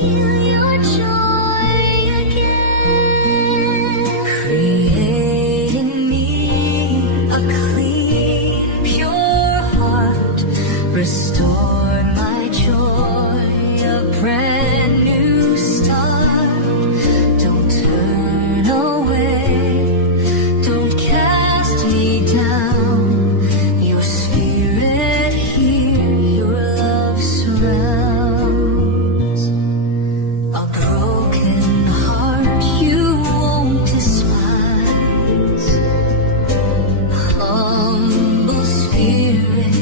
feel your joy again. Create in me a clean, pure heart. Restore my joy, a brand new start. Don't turn away, don't cast me down. Your spirit here, your love surrounds. A broken heart you won't despise. Humble spirit,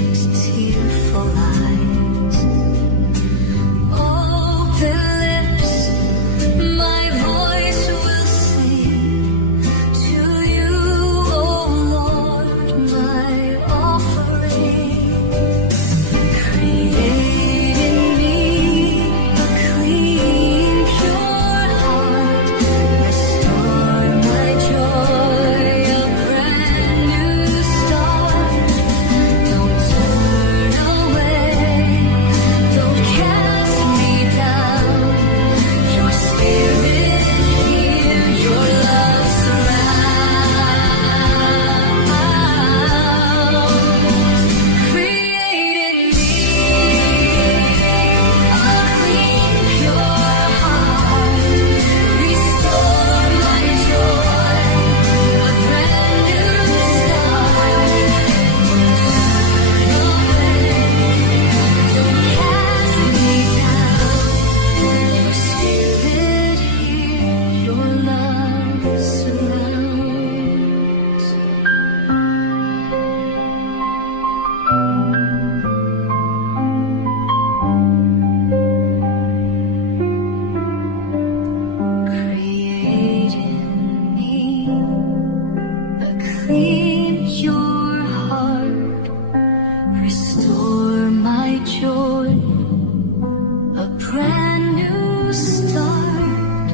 tearful eyes. Open lips, my voice will sing to you, oh Lord, my offering. Create in me a clean, pure heart. Restore my joy, a brand new start. Don't turn away, don't cast me down. Your spirit here, your love surrounds. Create in me a clean, pure heart. Restore my joy, a brand new start. Don't cast me down. Your spirit here, your love surrounds. Create in me a clean, pure heart. Restore my joy, a brand new start.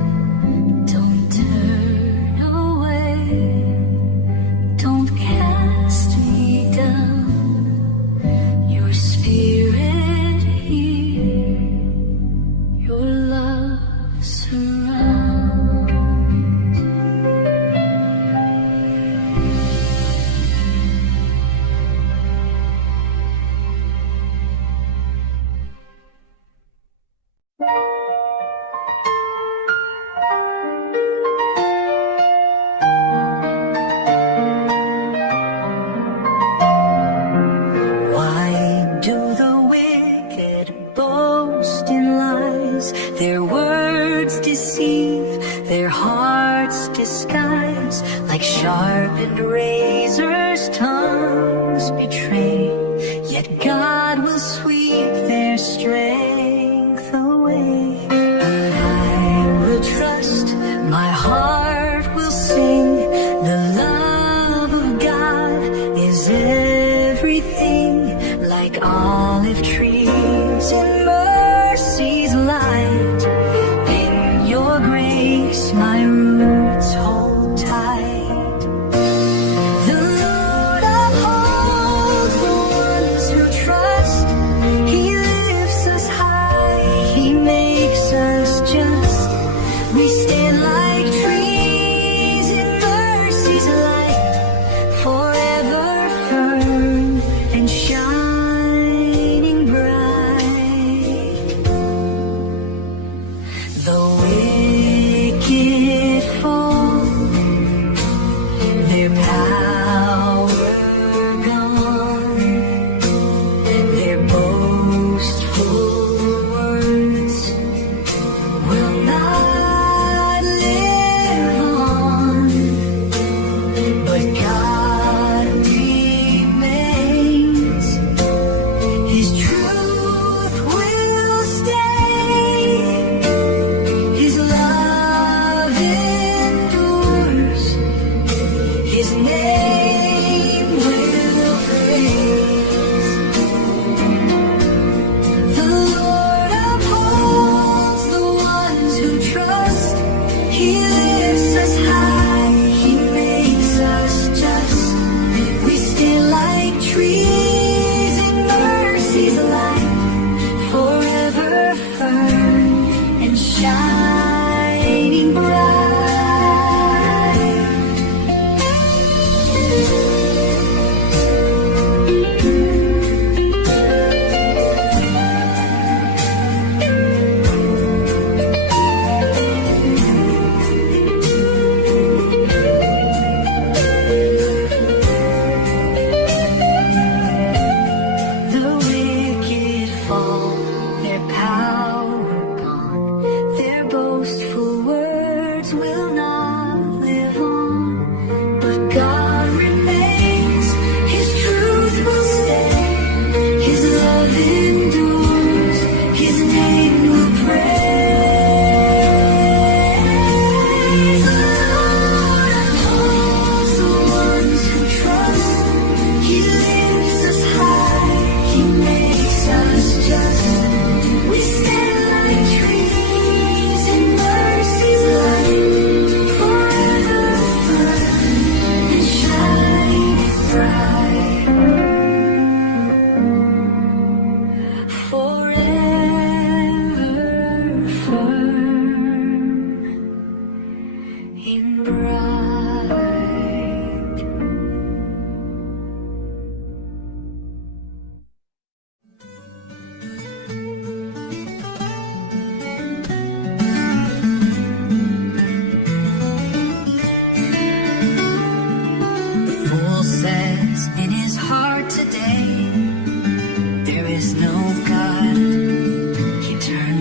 Don't turn away, don't cast me down. Your spirit here, your love surrounds. Why do the wicked boast in lies? Their words deceive, their hearts disguise. Like sharpened razors, tongues betray. Yet God will sweep their strength away. But I will trust, my heart will sing. The love of God is everything. Like olive trees in mercy's light. In your grace my roots hold tight. The Lord upholds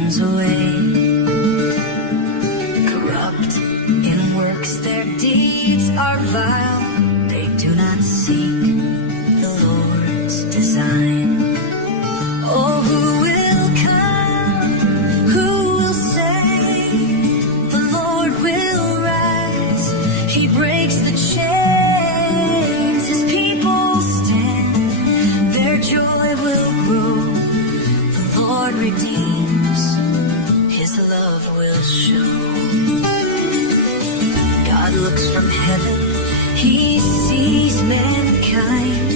turns away. Corrupt in works, their deeds are vile. They do not seek the Lord's design. Oh, who will come? Who will say? The Lord will rise. He breaks the chains. His people stand. Their joy will grow. The Lord redeems. His love will show. God looks from heaven. He sees mankind.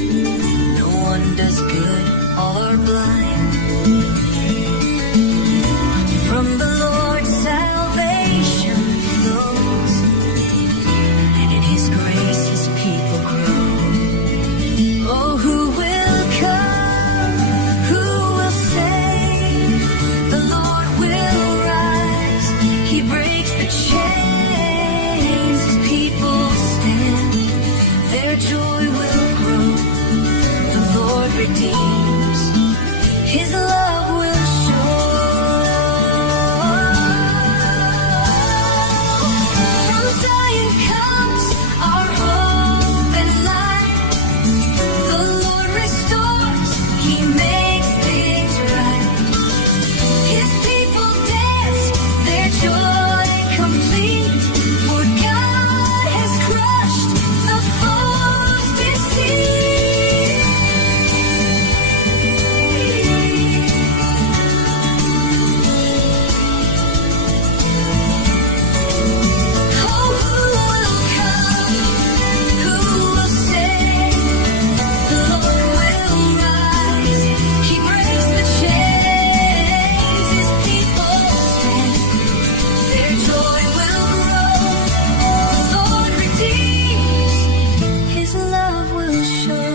No one does good or blind. From the Lord salvation flows, and in His grace His people grow. Oh, who will come? Who will save? The Lord will rise. He breaks the chains. His people stand. Their joy will grow. The Lord redeems. His love will show. From Zion comes our hope and light. The Lord restores. He makes things right. His people dance. Their joy complete. For God has crushed the foe's deceit. Oh, who will come? Who will save? The Lord will rise. He breaks the chains. His people stand. Their joy will grow. The Lord redeems. His love will show.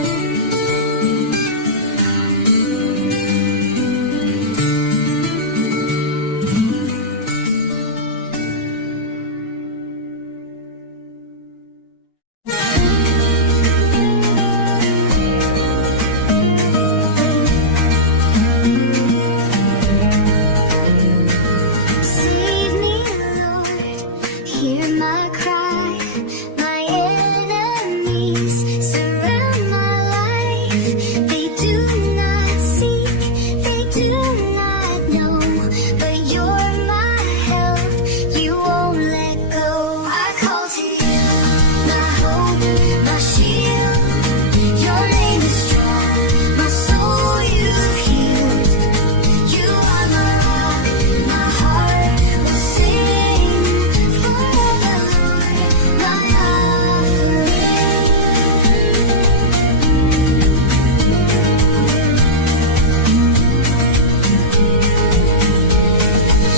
Save me, Lord, hear my cry. My enemies surround my life. They do not seek, they do not know, but you're my help. You won't let go. I call to you, my hope, my shield. Your name is strong, my soul you've healed. You are my rock, my heart will sing forever, Lord, my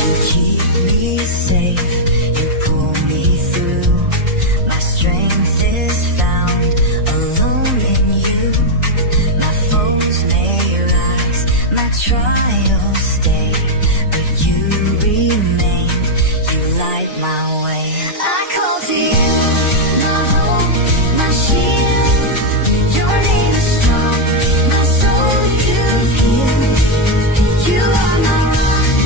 You keep me safe, you pull me through. My strength is found alone in you. My foes may rise, my trials stay, but you remain. You light my way. I call to you, my hope, my shield. Your name is strong, my soul you've healed. You are my rock,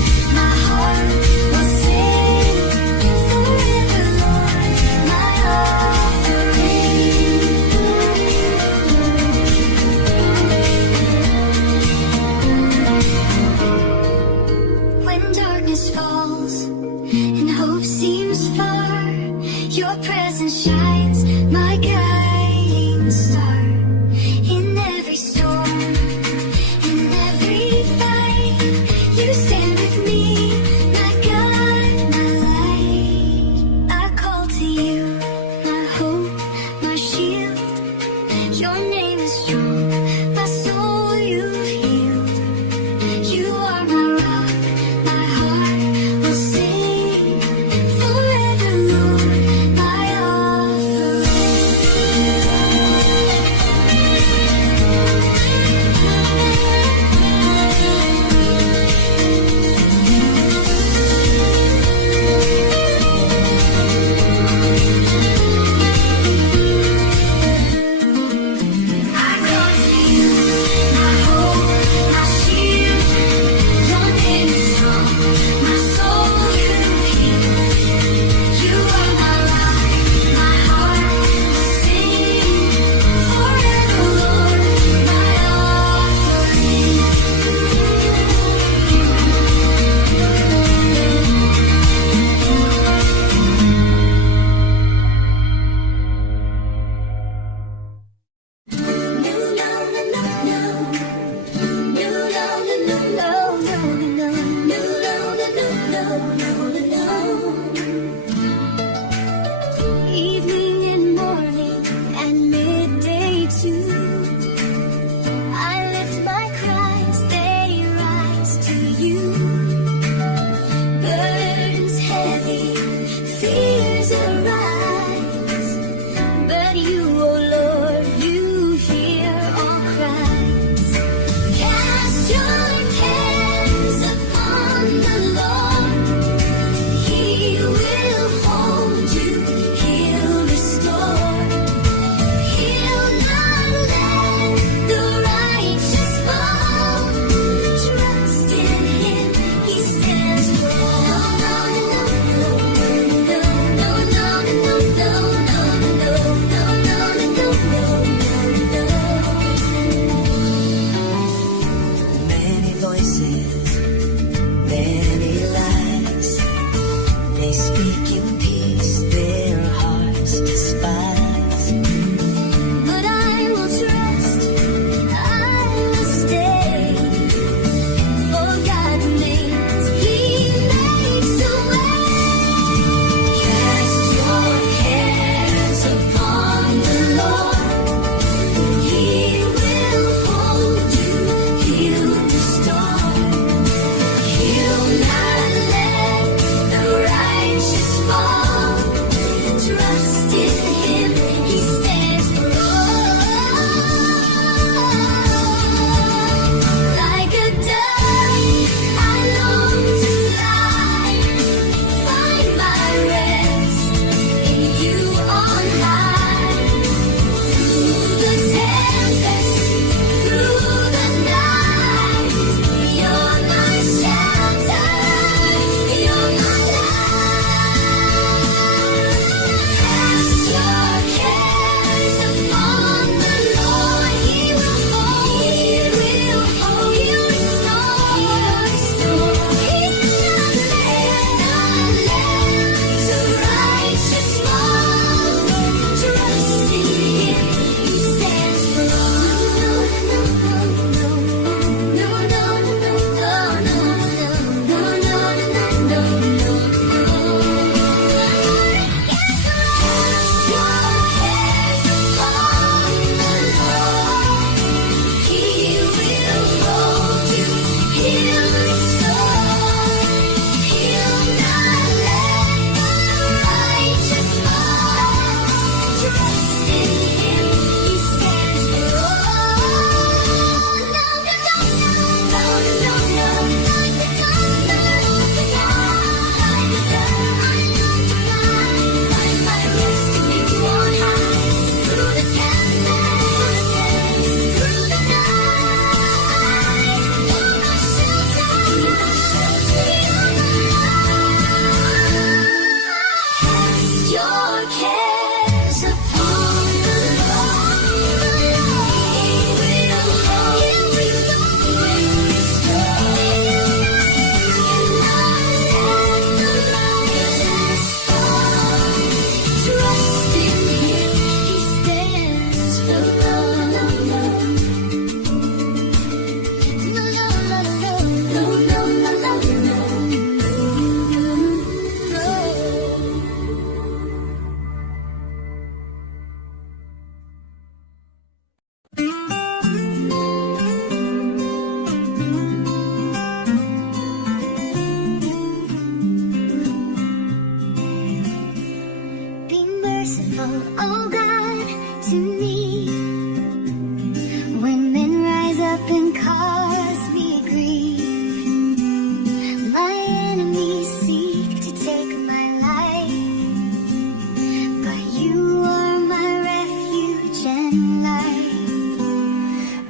my heart will sing forever, Lord, my offering. When darkness falls and hope seems far, your presence shines, my guiding star. In every storm, in every fight, you stand with me, my God, my light. I call to you, my hope, my shield. Your name is strong, my soul you've healed. You are my rock, my heart will sing forever, Lord, my offering.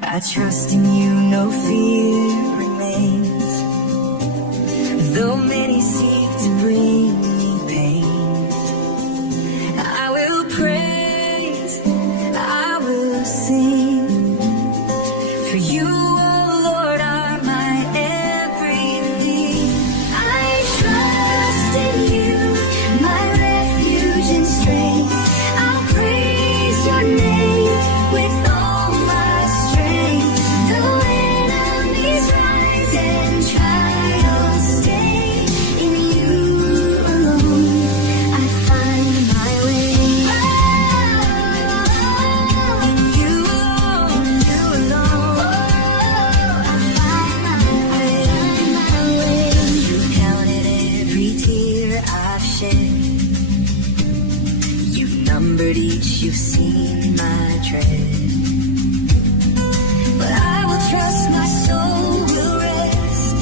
I trust in you, no fear remains. Though many seek to bring me pain, I will praise, I will sing. For you, oh Lord, are my everything. I trust in you, my refuge and strength. I'll praise your name with all my strength. Though enemies rise and trials stay, in you alone I find my way. In you alone, I find my way. You've counted every tear I've shed. You've numbered each, you've seen my tread. But I will trust, my soul will rest.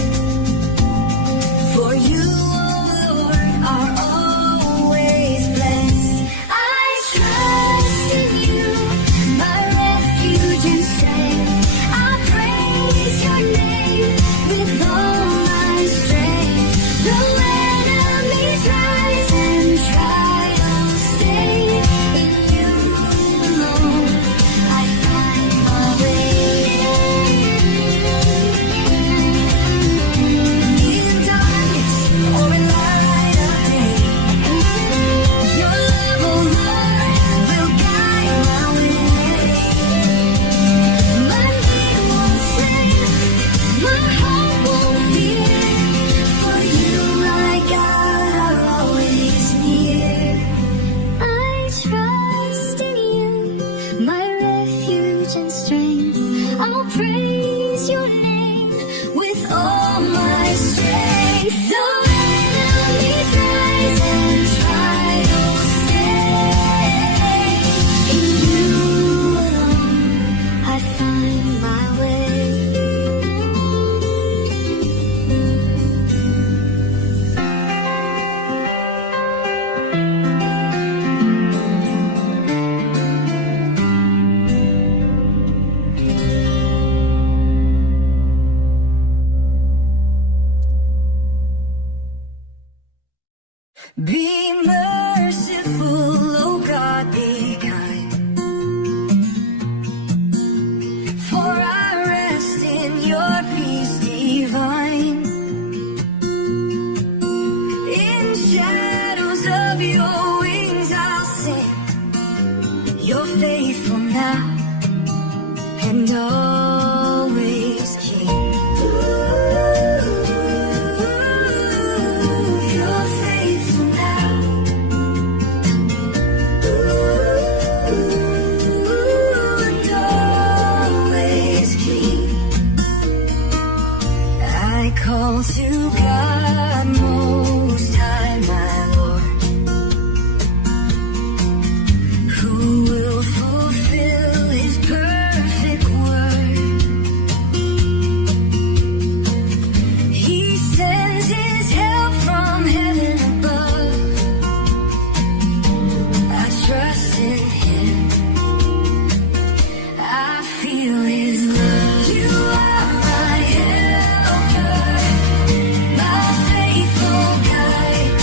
Be merciful, oh God, be kind. For I rest in your peace divine. In shadows of your wings I'll sing. You're faithful now and always King. You're faithful now. And always King. I call to God most high, my Lord, who will fulfill his perfect word. He sends his help from heaven above. I trust in him. I feel his love. You are my helper, my faithful guide.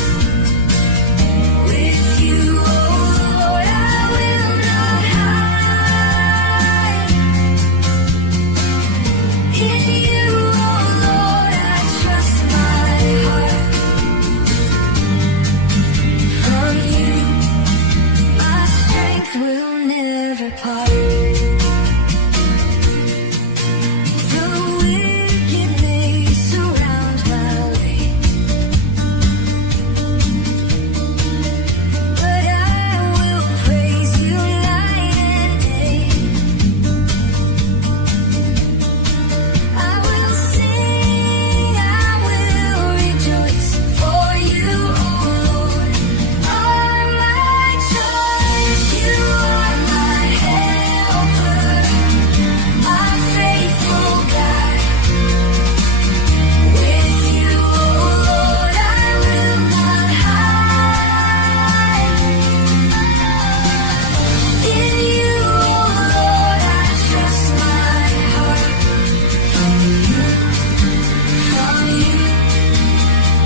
With you, oh Lord, I will not hide. In you, oh Lord, I trust my heart. From you, my strength will never part. The wicked may surround my way, but I will praise you night and day. I will sing, I will rejoice, for you, oh Lord, are my choice. You are my helper, my faithful guide. With you, oh Lord, I will not hide. In you, oh Lord, I trust my heart. From you,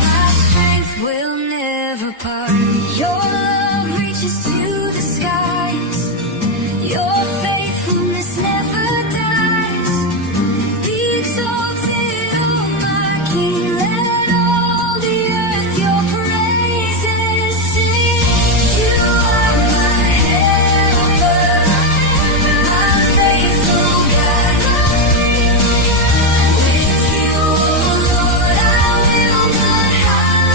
my strength will never part. Your love reaches to the skies. Your faithfulness never dies. Be exalted, oh my King. Let all the earth your praises sing. You are my helper, my faithful guide. With you, oh Lord, I will not hide.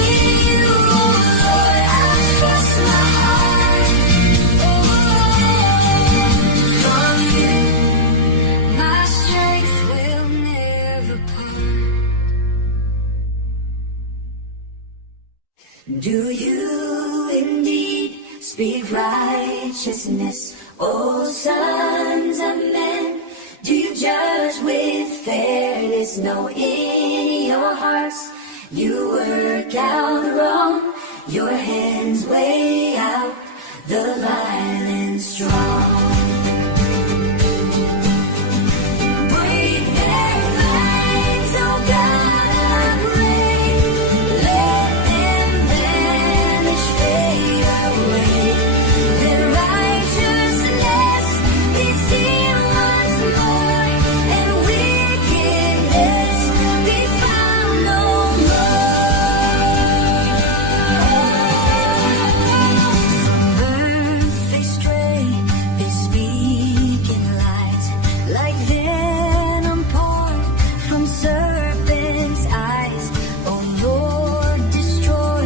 In you, oh Lord, I trust my heart. From you, my strength will never part. Do you indeed speak righteousness, O sons of men? Do you judge with fairness? No, in your hearts you work out wrong. Your hands weigh out the violent strong. Break their fangs, oh God, I pray. Let them vanish, fade away. Let righteousness be seen once more, and wickedness be found no more. Birth they stray, they speak in lies, like venom poured from serpents' eyes. Oh Lord, destroy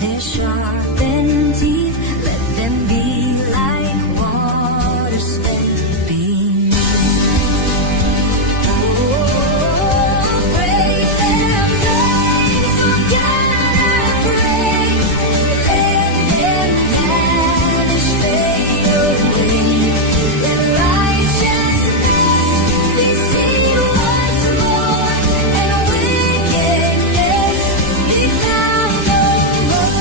their sharpened teeth. Let them be like water spent beneath. Oh, break their fangs, oh God, I pray. Let them vanish, fade away. Let righteousness be seen once more, and wickedness be found no more.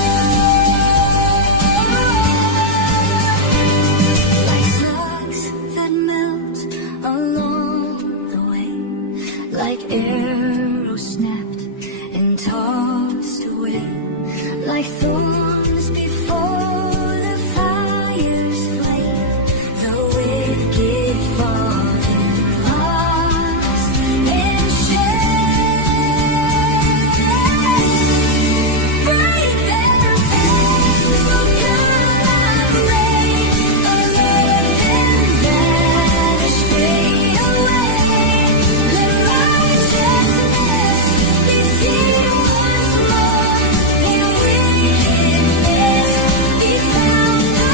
Like slugs that melt along the way, like arrows snapped tossed away like thorns before the fire's flame. The wicked falling lost in shame. Break their faith, so God rain, alone and vanish, fade away. Let righteousness be seen once more, and wickedness be found no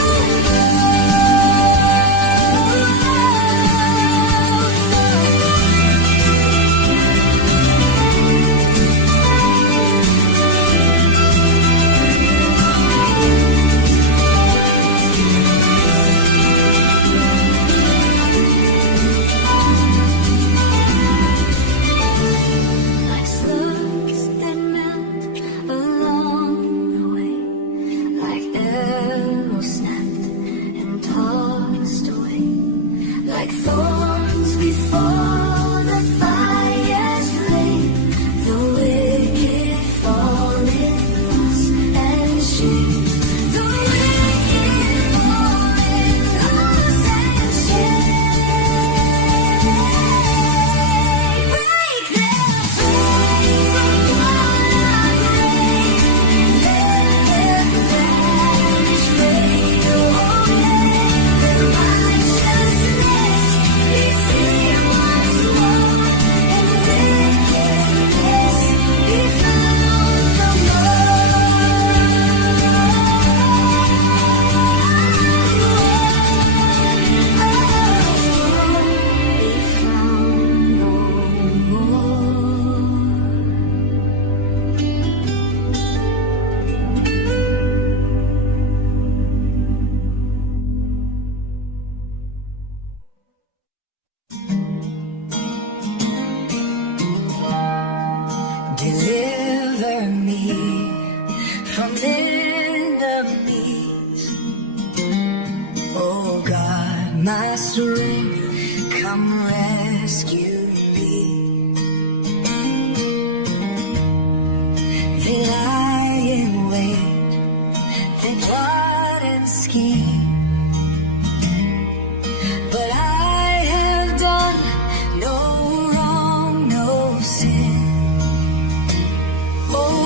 like slugs that melt along the way, like arrows snapped and tossed away, like thorns before the fire's flame. The wicked fall in loss and shame. The wicked fall in loss and shame. Break their faith, so God rain, let them vanish, fade away. Let righteousness be seen once more, and wickedness be found no Deliver me from enemies. Oh God, my strength, come rescue me. They lie in wait, they plot and scheme, but I have done no wrong, no sin. Oh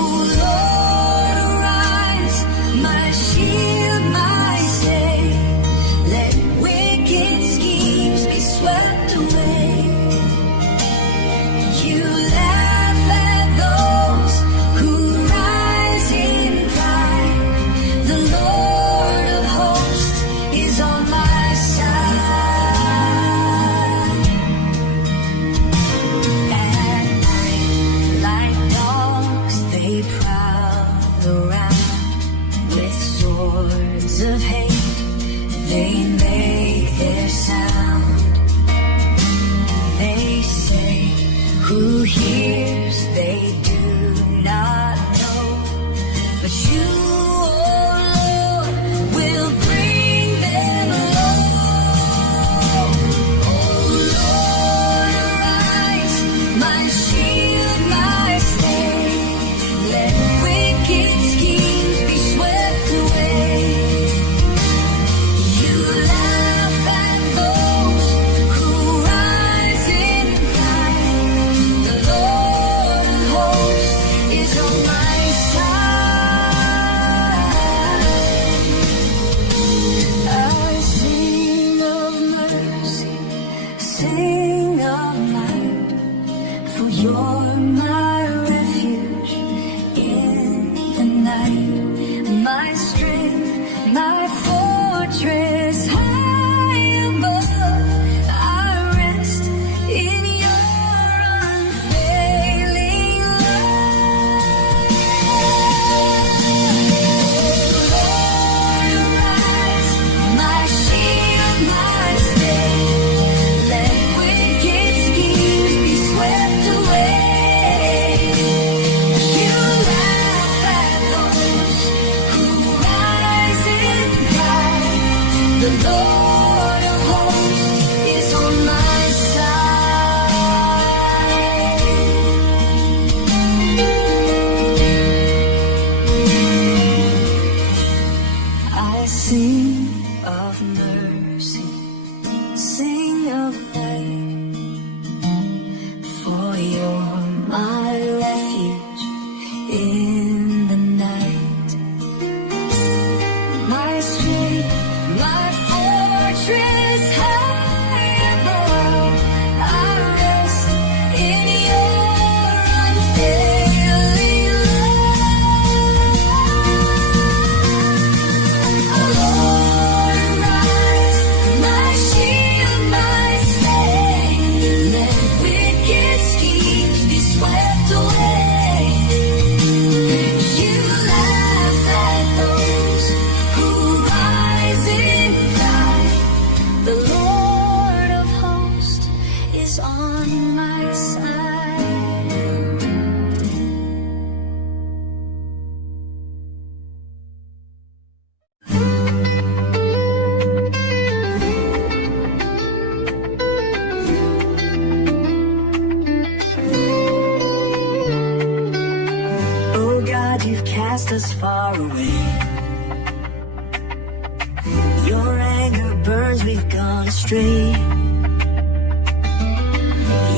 Lord, arise, my shield, my stay. Let wicked schemes be swept away. You laugh at those who rise in pride. The Lord of hosts is on my side. At night, like dogs, they prowl around with swords of hate. They make their sound. They say, who hears? They do not know. But you, oh Lord, will bring them low. Oh Lord, arise, my shield, my stay. Let wicked schemes be swept away. You laugh at those who rise in pride. The Lord of hosts is on my side. I sing of mercy, sing of might, for you're my refuge in the night, my strength, my fortress high above. I rest in your unfailing love. Lord, arise, my shield, my stay. Let wicked schemes be swept away. you're my refuge in the night. My strength, my fortress high above, I rest in your unfailing love. Lord, arise, my shield, my stand. Let wicked schemes be swept away. You laugh at those who rise in pride. The Lord of hosts is on my side. Oh God, you've cast us far away. Your anger burns, we've gone astray.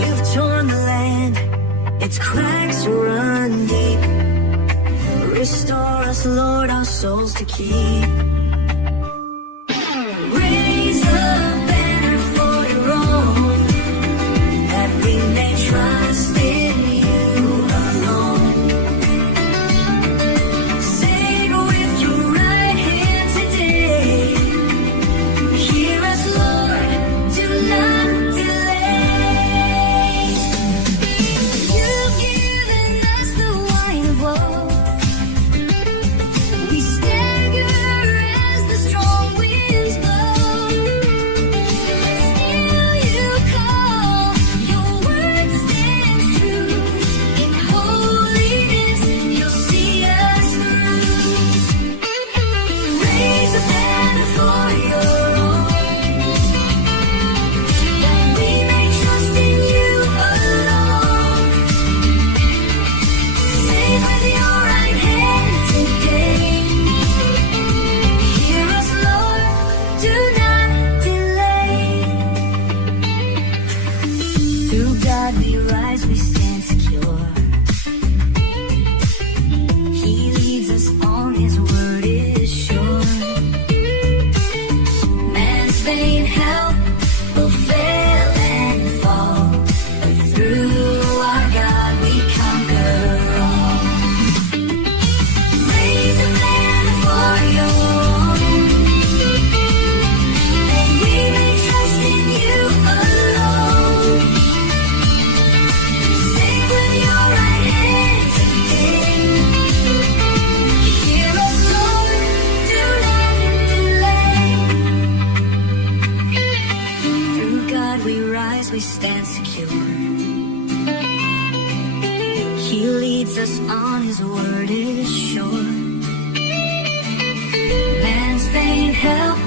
You've torn the land, its cracks run deep. Restore us, Lord, our souls to keep. Raise a banner for your own, that we may trust in you alone. Save with your right hand today. Hear us, Lord, do not delay. You've given us the wine of woe. We stagger as the strong winds blow. Still you call, your word stands true. In holiness you'll see us through. Raise a banner for your own, that we may trust in you alone. Save with your right hand today. Hear us, Lord, do not delay. Through God we rise, we stand secure. He leads us on, his word is sure. Man's vain help will fail and fall, but through our God we conquer all. Raise a banner for your own, that we may trust in you alone. Sing with your right hand today. Hear us, Lord, do not delay. Through God we rise, we stand secure. He leads us on, his word is sure. Man's vain help